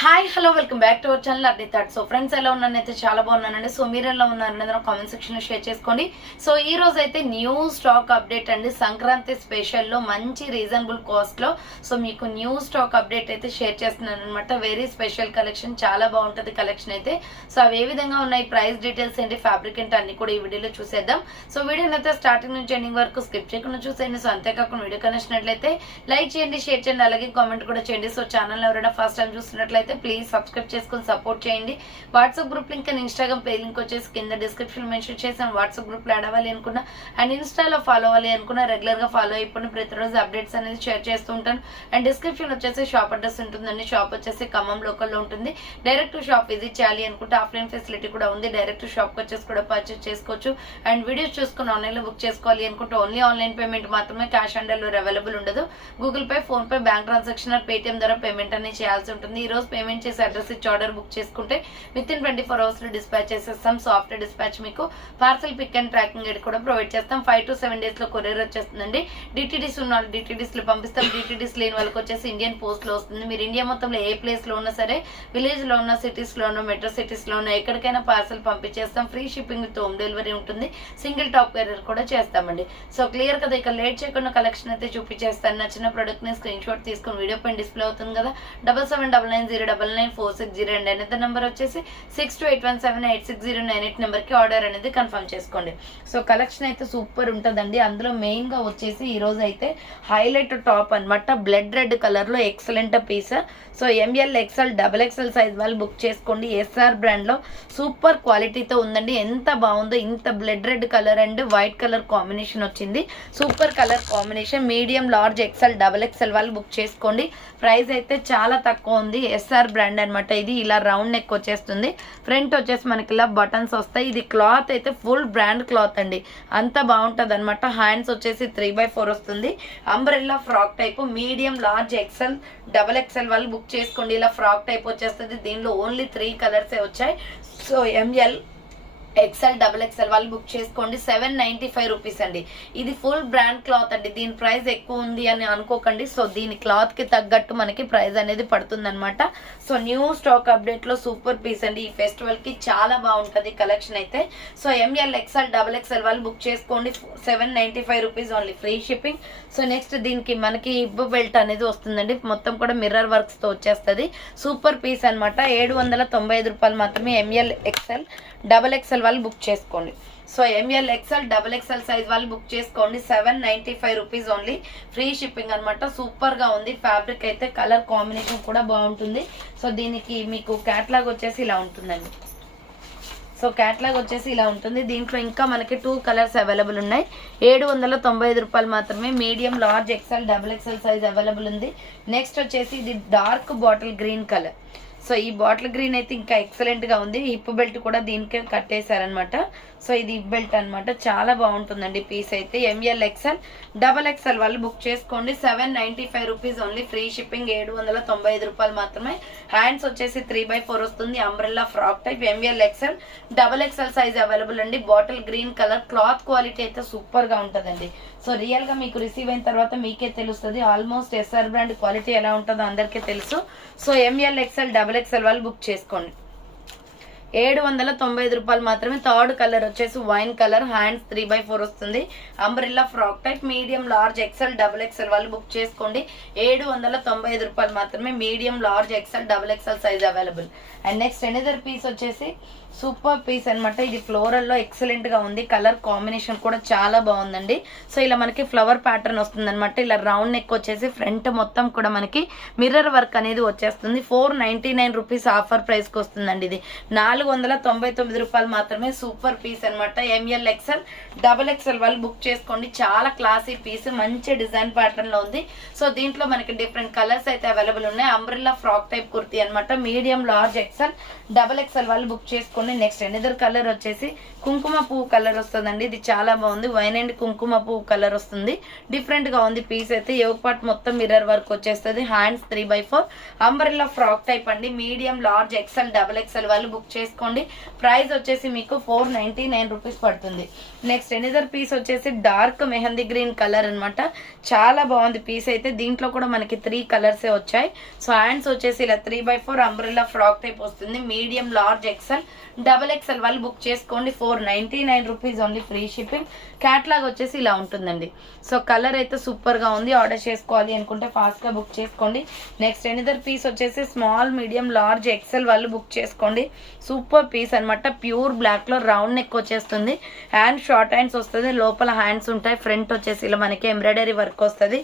Hi hello welcome back to our channel update thought. So friends ఎలా ఉన్నానైతే చాలా బాగున్నానండి. So మీరు ఎలా ఉన్నారనేది కామెంట్ సెక్షన్ లో షేర్ చేసుకోండి. సో ఈ రోజు అయితే న్యూ స్టాక్ అప్డేట్ అండి, సంక్రాంతి స్పెషల్ లో మంచి రీజనబుల్ కాస్ట్ లో సో మీకు న్యూ స్టాక్ అప్డేట్ అయితే షేర్ చేస్తున్నాను అనమాట. వెరీ స్పెషల్ కలెక్షన్, చాలా బాగుంటది కలెక్షన్ అయితే. సో అవి ఏ విధంగా ఉన్నాయి, ప్రైస్ డీటెయిల్స్ ఏంటి, ఫ్యాబ్రిక్ ఏంటి అన్ని కూడా ఈ వీడియోలో చూసేద్దాం. సో వీడియోని అయితే స్టార్టింగ్ నుంచి ఎండింగ్ వరకు స్కిప్ చేయకుండా చూసేయండి. సో అంతేకాకుండా వీడియో కనెక్ట్నట్లయితే లైక్ చేయండి, షేర్ చేయండి, అలాగే కామెంట్ కూడా చేయండి. సో ఛానల్ ఎవరైనా ఫస్ట్ టైం చూస్తున్నట్లయితే ప్లీజ్ సబ్స్క్రైబ్ చేసుకొని సపోర్ట్ చేయండి. WhatsApp group link and Instagram pay link వచ్చేసి కింద డిస్క్రిప్షన్ మెన్షన్ చేసాను. వాట్సాప్ గ్రూప్ లో యాడ్ అవ్వాలి అనుకున్నా అండ్ ఇన్స్టాలో ఫాలో అవ్వాలి అనుకున్నా రెగ్యులర్ గా ఫాలో అయిపోయి ప్రతిరోజు అప్డేట్స్ అనేది షేర్ చేస్తూ ఉంటాను. అండ్ డిస్క్రిప్షన్ వచ్చేసి షాప్ అడ్రస్ ఉంటుందండి. షాప్ వచ్చేసి ఖమ్మం లోకల్లో ఉంటుంది. డైరెక్ట్ షాప్ విజిట్ చేయాలి అనుకుంటే ఆఫ్లైన్ ఫెసిలిటీ కూడా ఉంది. డైరెక్ట్ షాప్ వచ్చేసి కూడా పర్చేస్ చేసుకోవచ్చు. అండ్ వీడియోస్ చూసుకుని ఆన్లైన్ లో బుక్ చేసుకోవాలి అనుకుంటే ఓన్లీ ఆన్లైన్ పేమెంట్ మాత్రమే, క్యాష్ ఆన్ డెలివరీ అవైలబుల్ ఉండదు. Google Pay, PhonePe, bank transaction, Paytm ద్వారా పేమెంట్ అనేది చేయాల్సి ఉంటుంది. ఈ రోజు పేమెంట్ చేసి అడ్రస్ ఇచ్చి ఆర్డర్ బుక్ చేసుకుంటే విత్ ఇన్ 24 hours లో డిస్పాచ్ చేసేస్తాం. సో ఆఫ్టర్ డిస్పాచ్ మీకు parcel pick and tracking guide కూడా ప్రొవైడ్ చేస్తాం. 5 to 7 days లో కొరియర్ వచ్చేస్తుందండి. డిటిడిస్ ఉన్న వాళ్ళు డిటిడిస్ లో పంపిస్తాం. డిటిడిస్ లేని వాళ్ళకి వచ్చేసి ఇండియన్ పోస్ట్ లో వస్తుంది. మీరు ఇండియా మొత్తంలో ఏ ప్లేస్ లో ఉన్నా సరే, విలేజ్ లో ఉన్న, సిటీస్ లో ఉన్న, మెట్రో సిటీస్ లో ఉన్న ఎక్కడికైనా పార్సల్ పంపించేస్తాం. Free shipping with home delivery ఉంటుంది. సింగిల్ టాప్ కొరియర్ కూడా చేస్తామండి. సో క్లియర్ కదా, ఇక లేట్ చేయకుండా కలెక్షన్ అయితే చూపించేస్తాను. నచ్చిన ప్రొడక్ట్ ని స్క్రీన్ షాట్ తీసుకుని వీడియో పైన డిస్ప్లే అవుతుంది కదా, 7799099460 అండ్ అనేది నెంబర్ వచ్చేసి 6281786098 నెంబర్ కి ఆర్డర్ అనేది కన్ఫర్మ్ చేసుకోండి. సో కలెక్షన్ అయితే సూపర్ ఉంటదండి. అందులో మెయిన్ గా వచ్చేసి ఈ రోజు అయితే హైలైట్ టాప్ అన్నమాట. బ్లడ్ రెడ్ కలర్ లో excellent piece. So M L, XL, XXL size వాళ్ళు బుక్ చేసుకోండి. ఎస్ఆర్ బ్రాండ్ లో సూపర్ క్వాలిటీతో ఉందండి. ఎంత బాగుందో, ఇంత blood red colour and white colour combination వచ్చింది. Super colour combination. Medium, large, XXL వాళ్ళు బుక్ చేసుకోండి. ప్రైస్ అయితే చాలా తక్కువ ఉంది. ఎస్ఆర్ బ్రాండ్ అనమాట. ఇది ఇలా రౌండ్ నెక్ వచ్చేస్తుంది. ఫ్రంట్ వచ్చేసి మనకి ఇలా బటన్స్ వస్తాయి. ఇది క్లాత్ అయితే ఫుల్ బ్రాండ్ క్లాత్ అండి, అంత బాగుంటది అనమాట. హ్యాండ్స్ వచ్చేసి 3/4 వస్తుంది. Umbrella frock type. Medium, large, XXL వాళ్ళు బుక్ చేసుకోండి. ఇలా ఫ్రాక్ టైప్ వచ్చేస్తుంది. దీనిలో ఓన్లీ 3 కలర్సే వచ్చాయి. సో ఎంఎల్, XXL వాళ్ళు బుక్ చేసుకోండి. 795 రూపీస్ అండి. ఇది ఫుల్ బ్రాండ్ క్లాత్ అండి. దీని ప్రైస్ ఎక్కువ ఉంది అని అనుకోకండి. సో దీని క్లాత్ కి తగ్గట్టు మనకి ప్రైస్ అనేది పడుతుంది అనమాట. సో న్యూ స్టాక్ అప్డేట్ లో సూపర్ పీస్ అండి. ఈ ఫెస్టివల్ కి చాలా బాగుంటది కలెక్షన్ అయితే. సో ఎంఎల్, XXL వాళ్ళు బుక్ చేసుకోండి. 795 rupees only, free shipping. So next దీనికి మనకి హిప్ బెల్ట్ అనేది వస్తుందండి. మొత్తం కూడా మిర్రర్ వర్క్స్ తో వచ్చేస్తుంది. సూపర్ పీస్ అనమాట. 795 రూపాయలు మాత్రమే. ఎంఎల్, XXL వాళ్ళు బుక్ చేసుకోండి. సో ఎంఎల్, XXL సైజ్ వాళ్ళు బుక్ చేసుకోండి. 795 రూపీస్ ఓన్లీ, ఫ్రీ షిప్పింగ్ అనమాట. సూపర్ గా ఉంది ఫ్యాబ్రిక్ అయితే. కలర్ కాంబినేషన్ కూడా బాగుంటుంది. సో దీనికి మీకు క్యాట్లాగ్ వచ్చేసి ఇలా ఉంటుందండి. సో క్యాట్లాగ్ వచ్చేసి ఇలా ఉంటుంది. దీంట్లో ఇంకా మనకి 2 కలర్స్ అవైలబుల్ ఉన్నాయి. 795 రూపాయలు మాత్రమే. Medium, large, XXL size available ఉంది. నెక్స్ట్ వచ్చేసి ఇది dark bottle green colour. So ఈ బాటిల్ గ్రీన్ అయితే ఇంకా ఎక్సలెంట్ గా ఉంది. హిప్ బెల్ట్ కూడా దీనికే కట్టేశారనమాట. సో ఇది హిప్ బెల్ట్ అనమాట. చాలా బాగుంటుందండి పీస్ అయితే. ఎంఎల్, XXL వాళ్ళు బుక్ చేసుకోండి. 795 రూపీస్ ఓన్లీ, ఫ్రీ షిప్పింగ్. 795 రూపాయలు మాత్రమే. హ్యాండ్స్ వచ్చేసి 3/4 వస్తుంది. Umbrella frock type. M L, XXL size available అండి. Bottle green colour. Cloth quality అయితే సూపర్ గా ఉంటదండి. సో రియల్ గా మీకు రిసీవ్ అయిన తర్వాత మీకే తెలుస్తుంది. ఆల్మోస్ట్ ఎస్ఆర్ బ్రాండ్ క్వాలిటీ ఎలా ఉంటుందో అందరికీ తెలుసు. సో ఎంఎల్, XXL వాళ్ళు బుక్ చేసుకోండి. 795 రూపాయలు మాత్రమే. థర్డ్ కలర్ వచ్చేసి వైన్ కలర్. హ్యాండ్స్ 3/4 వస్తుంది. Umbrella frock type. Medium, large, XXL వాళ్ళు బుక్ చేసుకోండి. 795 రూపాయలు మాత్రమే. Medium, large, XXL size available. And next another piece వచ్చేసి సూపర్ పీస్ అనమాట. ఇది ఫ్లోరల్ లో ఎక్సలెంట్ గా ఉంది. కలర్ కాంబినేషన్ కూడా చాలా బాగుందండి. సో ఇలా మనకి ఫ్లవర్ ప్యాటర్న్ వస్తుంది అనమాట. ఇలా రౌండ్ నెక్ వచ్చేసి ఫ్రంట్ మొత్తం కూడా మనకి మిర్రర్ వర్క్ అనేది వచ్చేస్తుంది. 499 రూపీస్ ఆఫర్ ప్రైస్ కి వస్తుందండి. ఇది 499 రూపాయలు మాత్రమే. సూపర్ పీస్ అనమాట. ఎంఎల్, XXL వాళ్ళు బుక్ చేసుకోండి. చాలా క్లాసీ పీస్, మంచి డిజైన్ ప్యాటర్న్ లో ఉంది. సో దీంట్లో మనకి డిఫరెంట్ కలర్స్ అయితే అవైలబుల్ ఉన్నాయి. అంబ్రెల్లా ఫ్రాక్ టైప్ కుర్తీ అనమాట. మీడియం, లార్జ్, XXL వాళ్ళు బుక్ చేసుకోండి. నెక్స్ట్ ఎనదర్ కలర్ వచ్చేసి కుంకుమ పువ్వు కలర్ వస్తుందండి. ఇది చాలా బాగుంది. వైన్ అండ్ కుంకుమ పువ్వు కలర్ వస్తుంది. డిఫరెంట్ గా ఉంది పీస్ అయితే. యోగ్ పార్ట్ మొత్తం మిర్రర్ వర్క్ వచ్చేస్తుంది. హ్యాండ్స్ 3/4. అంబ్రెల్లా ఫ్రాక్ టైప్ అండి. మీడియం, లార్జ్, XXL వాళ్ళు బుక్ చేసుకోండి. చేసుకోండి. ప్రైస్ వచ్చేసి మీకు 499 రూపీస్ పడుతుంది. నెక్స్ట్ ఎనదర్ పీస్ వచ్చేసి డార్క్ మెహందీ గ్రీన్ కలర్ అనమాట. చాలా బాగుంది పీస్ అయితే. దీంట్లో కూడా మనకి 3 కలర్సే వచ్చాయి. సో హ్యాండ్స్ వచ్చేసి ఇలా 3x4 అంబ్రెల్లా ఫ్రాక్ టైప్ వస్తుంది. Medium, large, XL, double XL వాళ్ళు బుక్ చేసుకోండి. 499 rupees only, free shipping. Catalogue వచ్చేసి ఇలా ఉంటుందండి. సో కలర్ అయితే సూపర్ గా ఉంది. ఆర్డర్ చేసుకోవాలి అనుకుంటే ఫాస్ట్ గా బుక్ చేసుకోండి. నెక్స్ట్ ఎనదర్ పీస్ వచ్చేసి స్మాల్, మీడియం, లార్జ్, ఎక్సెల్ వాళ్ళు బుక్ చేసుకోండి. సూపర్ పీస్ అనమాట. ప్యూర్ బ్లాక్ లో రౌండ్ నెక్ వచ్చేస్తుంది. హ్యాండ్ షార్ట్ హ్యాండ్స్ వస్తుంది. లోపల హ్యాండ్స్ ఉంటాయి. ఫ్రంట్ వచ్చేసి ఇలా మనకి ఎంబ్రాయిడరీ వర్క్ వస్తుంది.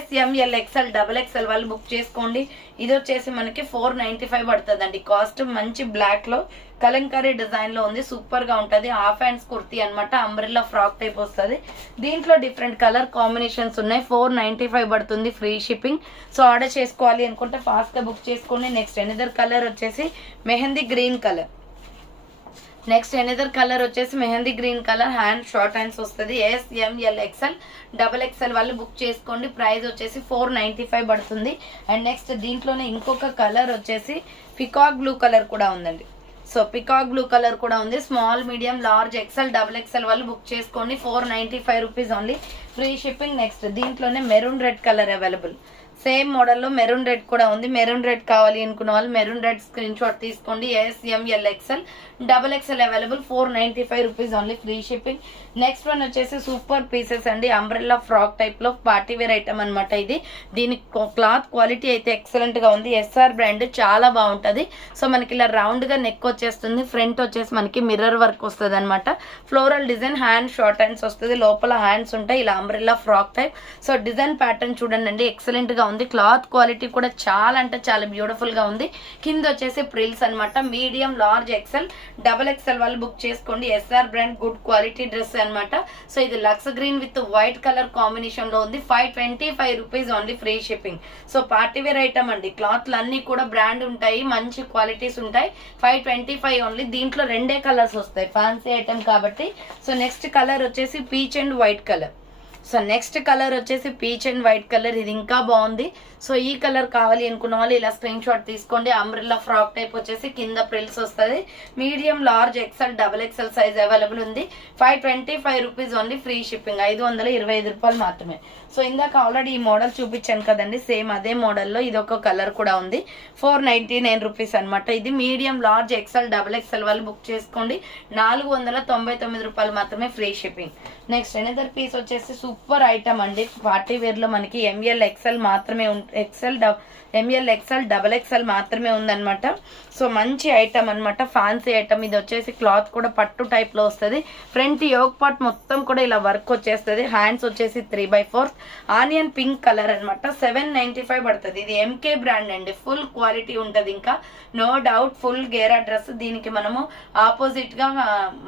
SML XL డబల్ ఎక్సెల్ వాళ్ళు బుక్ చేసుకోండి. ఇది వచ్చేసి మనకి 495 పడుతుందండి కాస్ట్. మంచి బ్లాక్ లో కలంకారీ డిజైన్ లో ఉంది. సూపర్ గా ఉంటది. హాఫ్ హ్యాండ్స్ కుర్తీ అనమాట. అంబ్రెల్లా ఫ్రాక్ టైప్ వస్తుంది. దీంట్లో డిఫరెంట్ కలర్ కాంబినేషన్స్ ఉన్నాయి. 495 పడుతుంది, ఫ్రీ షిప్పింగ్. సో ఆర్డర్ చేసుకోవాలి అనుకుంటే ఫాస్ట్ గా బుక్ చేసుకోండి. నెక్స్ట్ ఎనదర్ కలర్ వచ్చేసి mehndi green colour. Next another colour వచ్చేసి mehndi green colour. Hand short hands వస్తుంది. SML XL డబల్ ఎక్సెల్ వాళ్ళు బుక్ చేసుకోండి. ప్రైస్ వచ్చేసి 495 పడుతుంది. అండ్ నెక్స్ట్ దీంట్లోనే ఇంకొక కలర్ వచ్చేసి పికాక్ బ్లూ కలర్ కూడా ఉందండి. సో పికాక్ బ్లూ కలర్ కూడా ఉంది. Small, medium, large, XL, double XL వాళ్ళు బుక్ చేసుకోండి. 495 rupees only, free shipping. Next దీంట్లోనే maroon red colour available. Same మోడల్లో మెరూన్ రెడ్ కూడా ఉంది. మెరూన్ రెడ్ కావాలి అనుకున్న వాళ్ళు మెరూన్ రెడ్ స్క్రీన్ షాట్ తీసుకోండి. SML XL double XL available. 495 rupees only, free shipping. Next one వచ్చేసి సూపర్ పీసెస్ అండి. అంబ్రెల్లా ఫ్రాక్ టైప్ లో పార్టీ వేర్ ఐటమ్ అనమాట ఇది. దీని క్లాత్ క్వాలిటీ అయితే ఎక్సలెంట్ గా ఉంది. SR బ్రాండ్, చాలా బాగుంటది. సో మనకి ఇలా రౌండ్ గా నెక్ వచ్చేస్తుంది. ఫ్రంట్ వచ్చేసి మనకి మిర్రర్ వర్క్ వస్తుంది అనమాట. Floral design, hand short hands వస్తుంది. లోపల హ్యాండ్స్ ఉంటాయి. ఇలా umbrella frock type. So design pattern చూడండి అండి, ఎక్సలెంట్ గా ఉంది. క్లాత్ క్వాలిటీ కూడా చాలా అంటే చాలా బ్యూటిఫుల్ గా ఉంది. కింద వచ్చేసి ప్రిల్స్ అనమాట. Medium, large, XL, double XL వాళ్ళు బుక్ చేసుకోండి. SR brand, good quality dress అనమాట. సో ఇది lux green with white colour combination లో ఉంది. 525 rupees only, free shipping. So party wear item అండి. క్లాత్లు అన్ని కూడా బ్రాండ్ ఉంటాయి, మంచి క్వాలిటీస్ ఉంటాయి. 525 ఓన్లీ. దీంట్లో 2 కలర్స్ వస్తాయి, ఫ్యాన్సీ ఐటమ్ కాబట్టి. సో నెక్స్ట్ కలర్ వచ్చేసి peach and white colour. So next colour వచ్చేసి పీచ్ అండ్ వైట్ కలర్. ఇది ఇంకా బాగుంది. సో ఈ కలర్ కావాలి అనుకున్న వాళ్ళు ఇలా స్క్రీన్ షాట్ తీసుకోండి. అంబ్రెల్లా ఫ్రాక్ టైప్ వచ్చేసి కింద ప్రిల్స్ వస్తుంది. Medium, large, XL, double XL size available ఉంది. 525 రూపీస్ ఓన్లీ, ఫ్రీ షిప్పింగ్. 525 రూపాయలు మాత్రమే. సో ఇందాక ఆల్రెడీ ఈ మోడల్ చూపించాను కదండి, సేమ్ అదే మోడల్లో ఇది ఒక కలర్ కూడా ఉంది. 499 రూపీస్ అనమాట. ఇది medium, large, XL, double XL వాళ్ళు బుక్ చేసుకోండి. 499 రూపాయలు మాత్రమే, free shipping. Next another piece వచ్చేసి సూపర్ ఐటమ్ అండి. పార్టీ వేర్ లో మనకి ML XL మాత్రమే ML XL డబల్ ఎక్సెల్ మాత్రమే ఉందన్నమాట. సో మంచి ఐటమ్ అనమాట, ఫ్యాన్సీ ఐటమ్. ఇది వచ్చేసి క్లాత్ కూడా పట్టు టైప్ లో వస్తుంది. ఫ్రంట్ యోగ్ పార్ట్ మొత్తం కూడా ఇలా వర్క్ వచ్చేస్తుంది. హ్యాండ్స్ వచ్చేసి 3/4 ఆనియన్ పింక్ కలర్ అనమాట. 795 పడుతుంది. ఇది MK బ్రాండ్ అండి. ఫుల్ క్వాలిటీ ఉంటుంది. ఇంకా నో డౌట్ ఫుల్ గేరా డ్రెస్. దీనికి మనము ఆపోజిట్ గా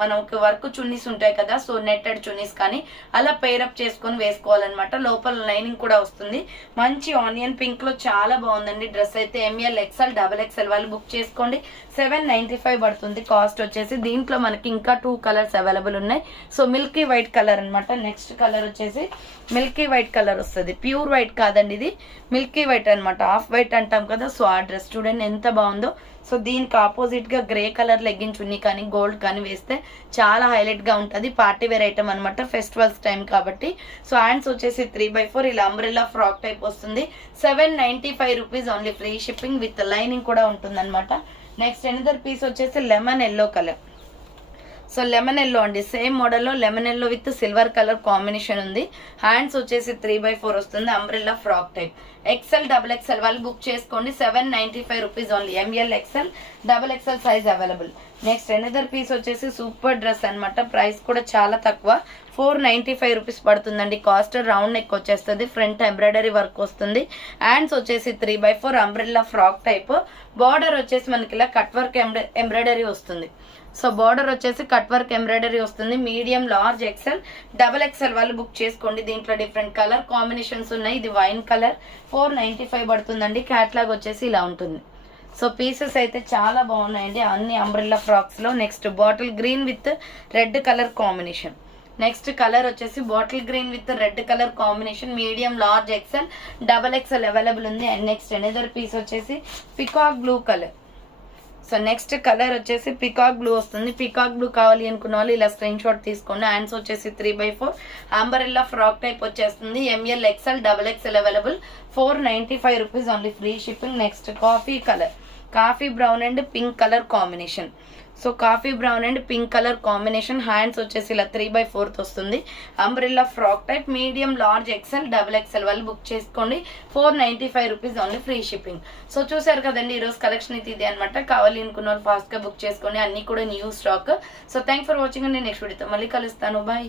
మనకు వర్క్ చున్నీస్ ఉంటాయి కదా, సో నెట్టెడ్ చున్నీస్ కానీ అలా పేరప్ చేసుకొని వేసుకోవాలన్నమాట. లోపల లైనింగ్ కూడా వస్తుంది. మంచి ఆనియన్ పింక్ లో చాలా బాగుందండి డ్రెస్ అయితే. ML XL డబల్ ఎక్సెల్ వాళ్ళు బుక్ చేసుకోండి. 795 పడుతుంది కాస్ట్ వచ్చేసి. దీంట్లో మనకి ఇంకా 2 కలర్స్ అవైలబుల్ ఉన్నాయి. సో మిల్కీ వైట్ కలర్ అనమాట. నెక్స్ట్ కలర్ వచ్చేసి మిల్కీ వైట్ కలర్ వస్తుంది. ప్యూర్ వైట్ కాదండి, ఇది మిల్కీ వైట్ అనమాట. హాఫ్ వైట్ అంటాం కదా, సో ఆ డ్రెస్ చూడండి ఎంత బాగుందో. సో దీనికి ఆపోజిట్ గా గ్రే కలర్ లెగ్గిన్ చున్నీ కానీ గోల్డ్ కానీ వేస్తే చాలా హైలైట్ గా ఉంటుంది. పార్టీ వేర్ ఐటమ్ అనమాట, ఫెస్టివల్స్ టైం కాబట్టి. సో హ్యాండ్స్ వచ్చేసి 3/4 ఇలా అంబ్రెల్లా ఫ్రాక్ టైప్ వస్తుంది. 795 rupees only, free shipping with lining కూడా ఉంటుంది అనమాట. నెక్స్ట్ ఎనదర్ పీస్ వచ్చేసి lemon yellow colour. So lemon yellow అండి. సేమ్ మోడల్లో lemon yellow with silver colour combination ఉంది. హ్యాండ్స్ వచ్చేసి 3/4 వస్తుంది. Umbrella frock type. XL double XL వాళ్ళు బుక్ చేసుకోండి. 795 rupees only. ML XL double XL size available. Next another piece వచ్చేసి super dress అనమాట. Price కూడా చాలా తక్కువ, 495 రూపీస్ పడుతుందండి కాస్ట్. రౌండ్ నెక్ వచ్చేస్తుంది. ఫ్రంట్ ఎంబ్రాయిడరీ వర్క్ వస్తుంది. హ్యాండ్స్ వచ్చేసి 3/4 అంబ్రెల్లా ఫ్రాక్ టైప్. బార్డర్ వచ్చేసి మనకి ఇలా కట్ వర్క్ ఎంబ్రాయిడరీ వస్తుంది. సో బార్డర్ వచ్చేసి కట్ వర్క్ ఎంబ్రాయిడరీ వస్తుంది. Medium, large, XL, double XL వాళ్ళు బుక్ చేసుకోండి. దీంట్లో డిఫరెంట్ కలర్ కాంబినేషన్స్ ఉన్నాయి. ఇది వైన్ కలర్. 495 పడుతుందండి. క్యాట్లాగ్ వచ్చేసి ఇలా ఉంటుంది. సో పీసెస్ అయితే చాలా బాగున్నాయండి అన్ని అంబ్రెల్లా ఫ్రాక్స్ లో. Next bottle green with red colour combination. Next colour వచ్చేసి bottle green with red colour combination. Medium, large, XL, double XL available ఉంది. అండ్ నెక్స్ట్ ఎనదర్ పీస్ వచ్చేసి peacock blue colour. So next colour వచ్చేసి peacock blue వస్తుంది. Peacock blue కావాలి అనుకున్న వాళ్ళు ఇలా screen shot తీసుకోండి. హ్యాండ్స్ వచ్చేసి 3/4 అంబరెల్లా ఫ్రాక్ టైప్ వచ్చేస్తుంది. ML XL XXL available. 495 rupees only, free shipping. Next coffee colour, coffee brown and pink colour combination. So coffee brown and pink colour combination. Hands వచ్చేసి ఇలా 3/4 వస్తుంది. Umbrella frock type, medium large XXL వాళ్ళు book చేసుకోండి. 495 rupees only, free shipping. So చూసారు కదండి ఈరోజు collection అయితే ఇదే అనమాట. కావాలి అనుకున్న వాళ్ళు ఫాస్ట్గా బుక్ చేసుకోండి, అన్ని కూడా new stock. So thanks for watching అండి. నెక్స్ట్ వీడియోతో మళ్ళీ కలుస్తాను. బాయ్.